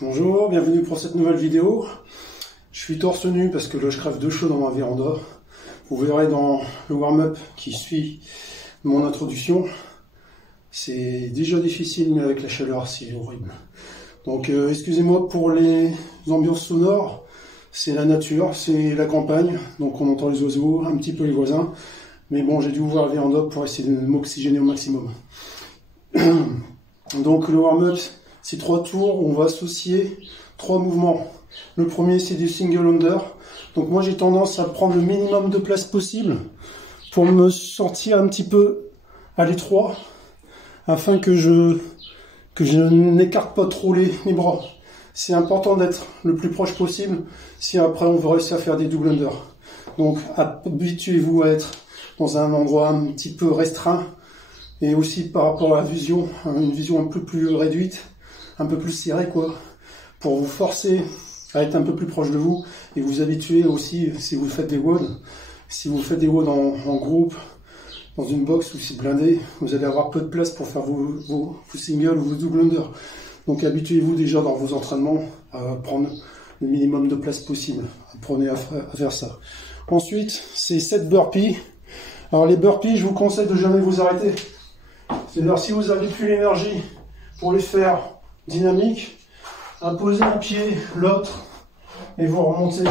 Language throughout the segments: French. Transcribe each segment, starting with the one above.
Bonjour, bienvenue pour cette nouvelle vidéo. Je suis torse nu parce que là je crève de chaud dans ma véranda. Vous verrez dans le warm-up qui suit mon introduction. C'est déjà difficile, mais avec la chaleur c'est horrible. Donc excusez-moi pour les ambiances sonores. C'est la nature, c'est la campagne, donc on entend les oiseaux, un petit peu les voisins. Mais bon, j'ai dû ouvrir la véranda pour essayer de m'oxygéner au maximum. Donc le warm-up, c'est 3 tours, on va associer 3 mouvements. Le premier, c'est du single under. Donc moi, j'ai tendance à prendre le minimum de place possible pour me sortir un petit peu à l'étroit, afin que je n'écarte pas trop les bras. C'est important d'être le plus proche possible, si après on veut réussir à faire des double under. Donc habituez-vous à être dans un endroit un petit peu restreint, et aussi par rapport à la vision, une vision un peu plus réduite, un peu plus serrée quoi, pour vous forcer à être un peu plus proche de vous, et vous habituer aussi, si vous faites des WOD, si vous faites des WOD en groupe, dans une box où c'est blindé, vous allez avoir peu de place pour faire vos singles ou vos double under. Donc habituez-vous déjà dans vos entraînements à prendre le minimum de place possible. Apprenez à faire ça. Ensuite, c'est 7 burpees. Alors les burpees, je vous conseille de jamais vous arrêter. C'est-à-dire si vous n'avez plus l'énergie pour les faire dynamiques, imposez un pied, l'autre, et vous remontez.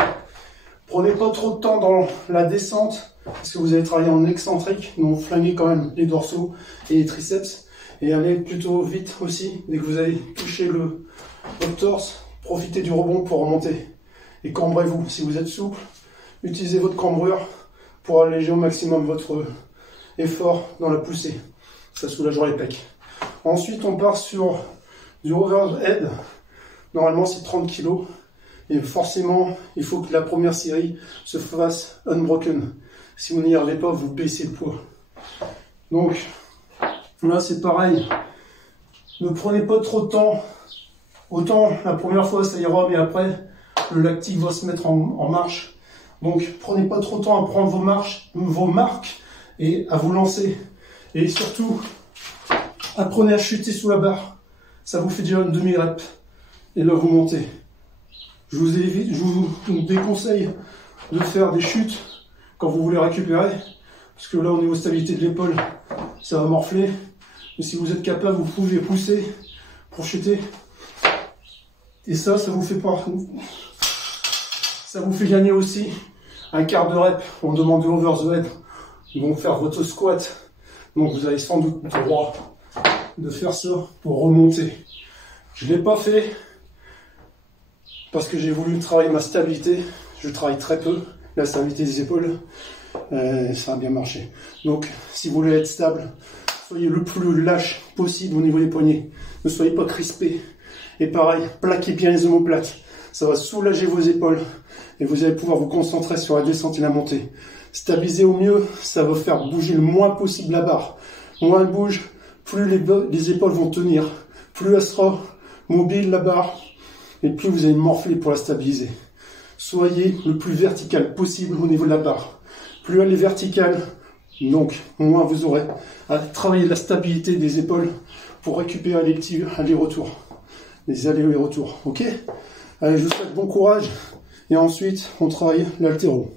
Prenez pas trop de temps dans la descente, parce que vous allez travailler en excentrique, donc flinguez quand même les dorsaux et les triceps, et allez plutôt vite aussi, dès que vous allez toucher votre torse, profitez du rebond pour remonter. Et cambrez-vous, si vous êtes souple, utilisez votre cambrure pour alléger au maximum votre effort dans la poussée. Ça soulagera les pecs. Ensuite, on part sur du overhead. Normalement, c'est 30 kg. Et forcément, il faut que la première série se fasse unbroken. Si vous n'y arrivez pas, vous baissez le poids. Donc, là, c'est pareil. Ne prenez pas trop de temps. Autant la première fois, ça ira, mais après, le lactique va se mettre en marche. Donc, prenez pas trop de temps à prendre vos marques et à vous lancer. Et surtout, apprenez à chuter sous la barre. Ça vous fait déjà une demi-rep. Et là, vous montez. Je vous déconseille de faire des chutes quand vous voulez récupérer. Parce que là, au niveau stabilité de l'épaule, ça va morfler. Mais si vous êtes capable, vous pouvez pousser pour chuter. Et ça vous fait pas. Ça vous fait gagner aussi un quart de rep. On demande de over the head. Ils vont faire votre squat. Donc vous avez sans doute le droit de faire ça pour remonter. Je ne l'ai pas fait parce que j'ai voulu travailler ma stabilité. Je travaille très peu la stabilité des épaules. Ça a bien marché. Donc si vous voulez être stable, soyez le plus lâche possible au niveau des poignets. Ne soyez pas crispé. Et pareil, plaquez bien les omoplates. Ça va soulager vos épaules et vous allez pouvoir vous concentrer sur la descente et la montée. Stabiliser au mieux, ça va faire bouger le moins possible la barre. Moins elle bouge, plus les épaules vont tenir, plus elle sera mobile la barre, et plus vous allez morfler pour la stabiliser. Soyez le plus vertical possible au niveau de la barre. Plus elle est verticale, donc moins vous aurez à travailler la stabilité des épaules pour récupérer les petits allers-retours. Les allers et retours, ok? Allez, je vous souhaite bon courage, et ensuite on travaille l'haltéro.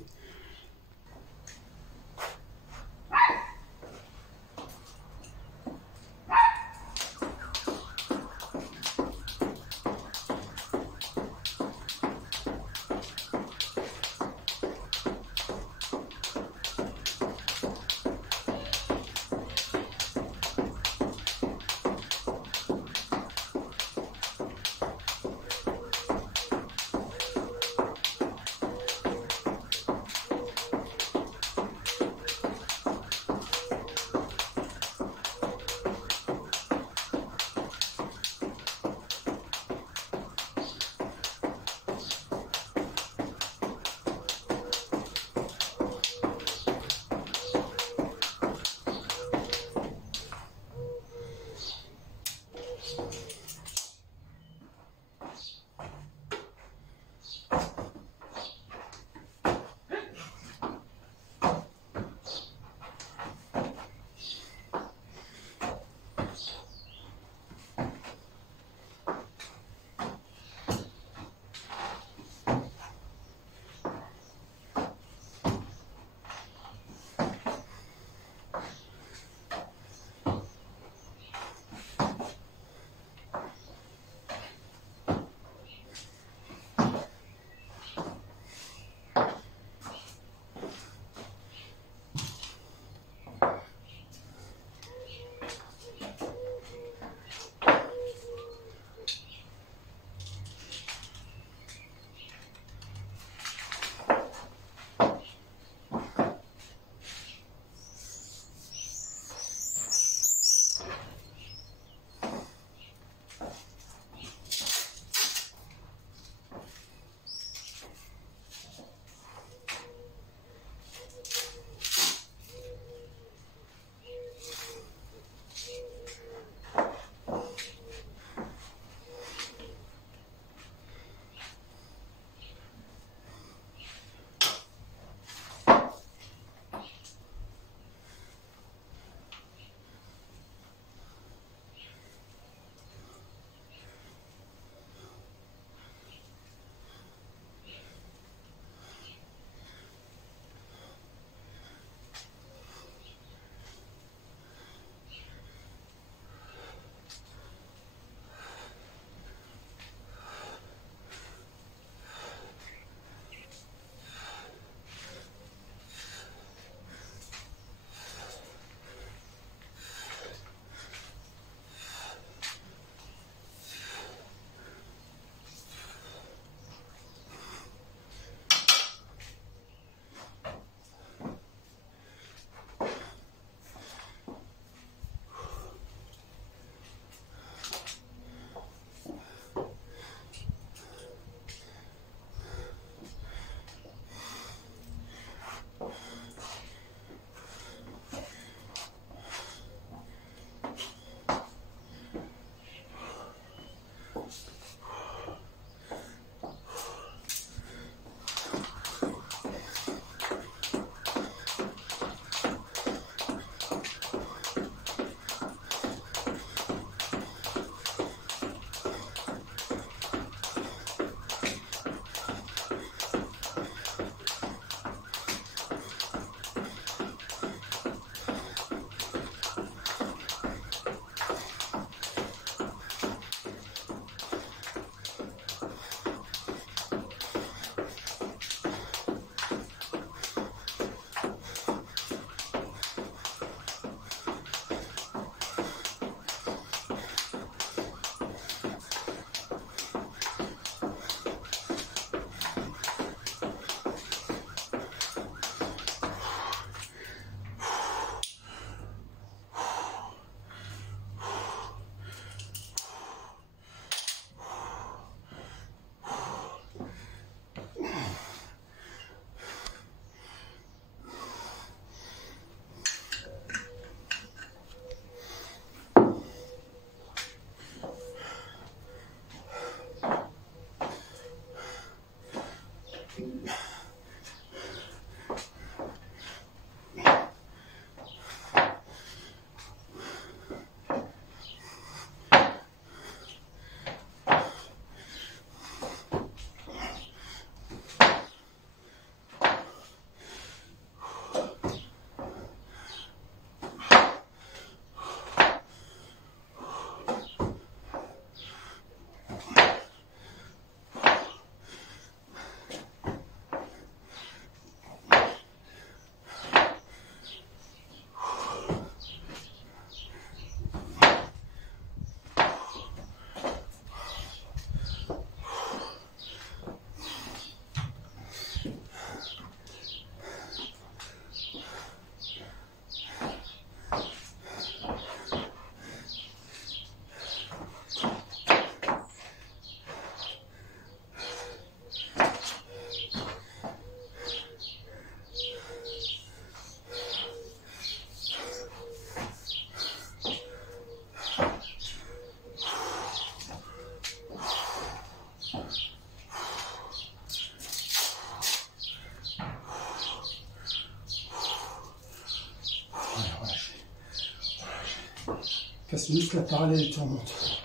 Casse juste la parallèle et tu remontes.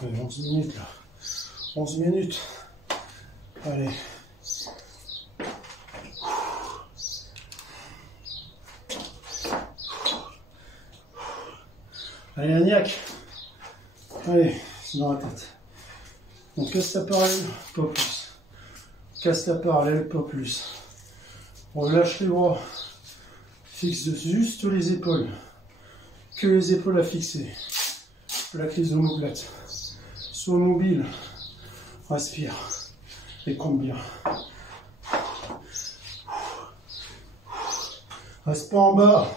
fait 11 minutes là. 11 minutes. Allez. Allez, Agnac. Allez, c'est dans la tête. On casse la parallèle, pas plus. Casse la parallèle, pas plus. On relâche les bras. Fixe juste les épaules. que les épaules à fixer. Plaque les omoplates. Sois mobile. Respire. Et compte bien. Reste pas en bas.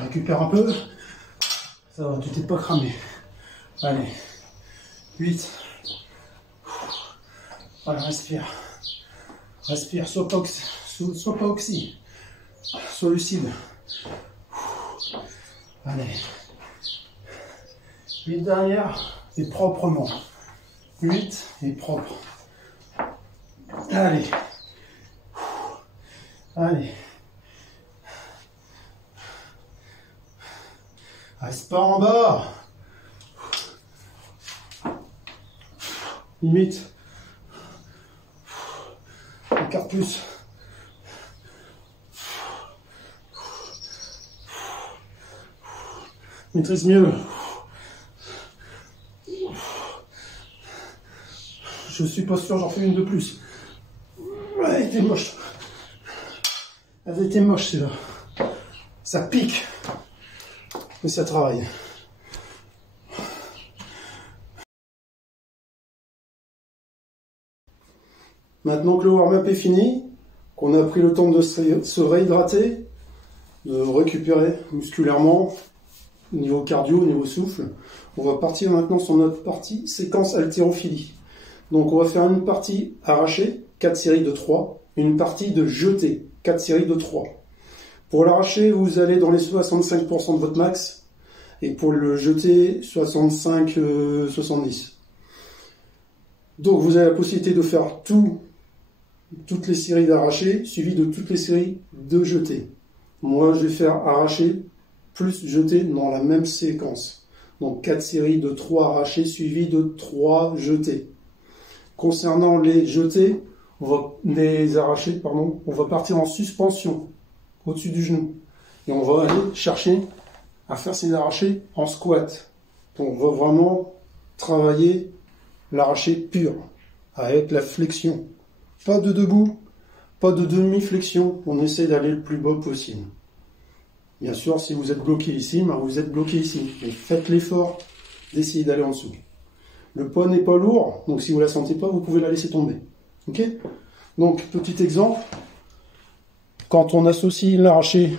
Récupère un peu. Ça va, tu t'es pas cramé. Allez. 8. Voilà, respire. Respire, sois pas oxy. Sois lucide. Allez. 8 derrière et proprement. 8 et propre. Allez. Allez. Reste pas en bas. Limite. Écarte plus. Maîtrise mieux. Je suis pas sûr, j'en fais une de plus. Elle était moche. Elle était moche, celle-là. Ça pique. Mais ça travaille. Maintenant que le warm-up est fini, qu'on a pris le temps de se réhydrater, de récupérer musculairement, au niveau cardio, au niveau souffle, on va partir maintenant sur notre partie séquence haltérophilie. Donc on va faire une partie arrachée, 4 séries de 3, une partie de jeté, 4 séries de 3. Pour l'arracher, vous allez dans les 65% de votre max, et pour le jeter, 65-70. Donc vous avez la possibilité de faire toutes les séries d'arraché, suivies de toutes les séries de jeté. Moi, je vais faire arraché plus jeté dans la même séquence. Donc 4 séries de 3 arrachés suivies de 3 jetés. Concernant les jetés, on va partir en suspension au-dessus du genou. Et on va aller chercher à faire ces arrachés en squat. Donc on va vraiment travailler l'arraché pur, avec la flexion. Pas de debout, pas de demi-flexion, on essaie d'aller le plus bas possible. Bien sûr, si vous êtes bloqué ici, vous êtes bloqué ici. Mais faites l'effort d'essayer d'aller en dessous. Le poids n'est pas lourd, donc si vous ne la sentez pas, vous pouvez la laisser tomber. Ok ? Donc, petit exemple, quand on associe l'arraché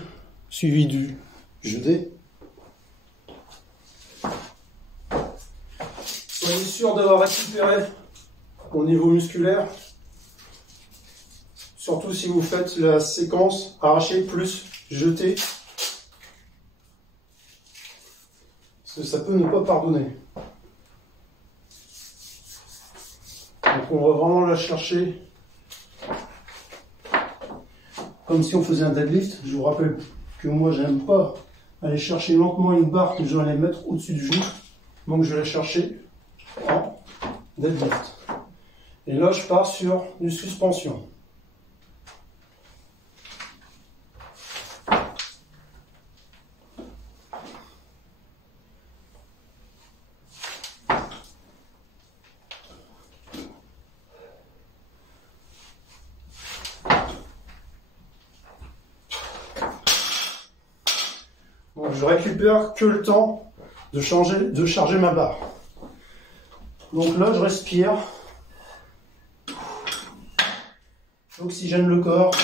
suivi du jeté, soyez sûr d'avoir récupéré au niveau musculaire, surtout si vous faites la séquence arraché plus jeté, parce que ça peut ne pas pardonner. Donc on va vraiment la chercher comme si on faisait un deadlift. Je vous rappelle que moi j'aime pas aller chercher lentement une barre que je dois aller mettre au-dessus du genou, donc je vais la chercher en deadlift. Et là je pars sur une suspension. Donc je récupère que le temps de charger ma barre. Donc là je respire, j'oxygène le corps.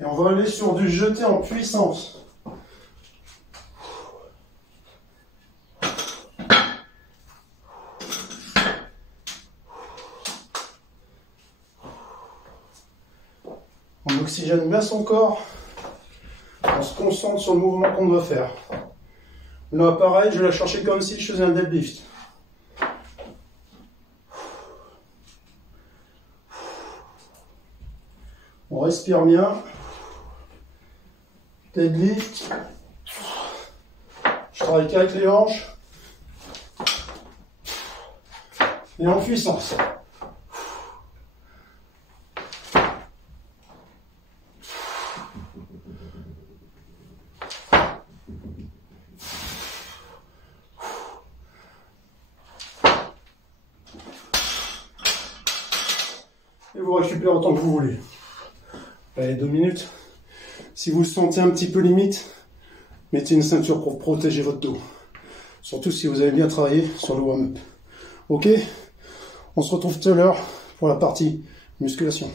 Et on va aller sur du jeté en puissance. On oxygène bien son corps, on se concentre sur le mouvement qu'on doit faire. Là, pareil, je vais la chercher comme si je faisais un deadlift. On respire bien. deadlift. Je travaille qu'avec les hanches. Et en puissance. Et vous récupérez autant que vous voulez. Allez, 2 minutes. Si vous le sentez un petit peu limite, mettez une ceinture pour protéger votre dos. Surtout si vous avez bien travaillé sur le warm-up. Ok? On se retrouve tout à l'heure pour la partie musculation.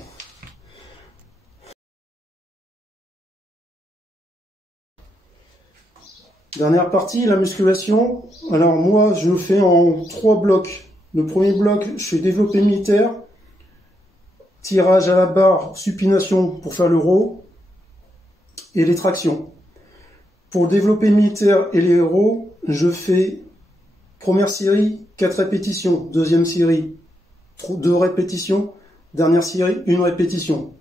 Dernière partie, la musculation. Alors moi, je le fais en 3 blocs. Le premier bloc, je fais développé militaire, tirage à la barre, supination pour faire le row, et les tractions. Pour le développé militaire et les rows, je fais première série, 4 répétitions, deuxième série, 2 répétitions, dernière série, 1 répétition.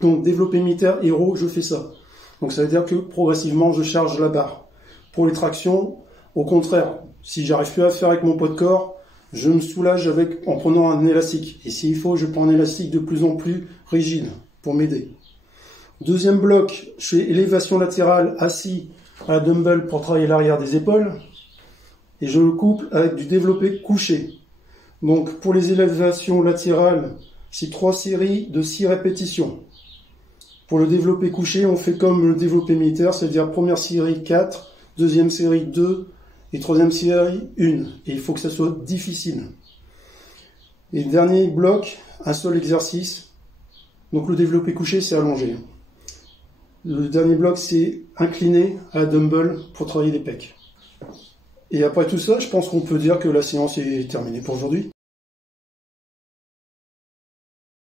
Donc développé militaire et row, je fais ça. Donc ça veut dire que progressivement, je charge la barre. Pour les tractions, au contraire, si j'arrive plus à faire avec mon poids de corps, je me soulage en prenant un élastique. Et s'il faut, je prends un élastique de plus en plus rigide pour m'aider. Deuxième bloc, je fais élévation latérale assis à la dumbbell pour travailler l'arrière des épaules. Et je le couple avec du développé couché. Donc pour les élévations latérales, c'est 3 séries de 6 répétitions. Pour le développé couché, on fait comme le développé militaire, c'est-à-dire première série 4, deuxième série 2 et troisième série 1. Et il faut que ça soit difficile. Et dernier bloc, un seul exercice. Donc le développé couché, c'est allongé. Le dernier bloc, c'est incliné à la dumbbell pour travailler les pecs. Et après tout ça, je pense qu'on peut dire que la séance est terminée pour aujourd'hui.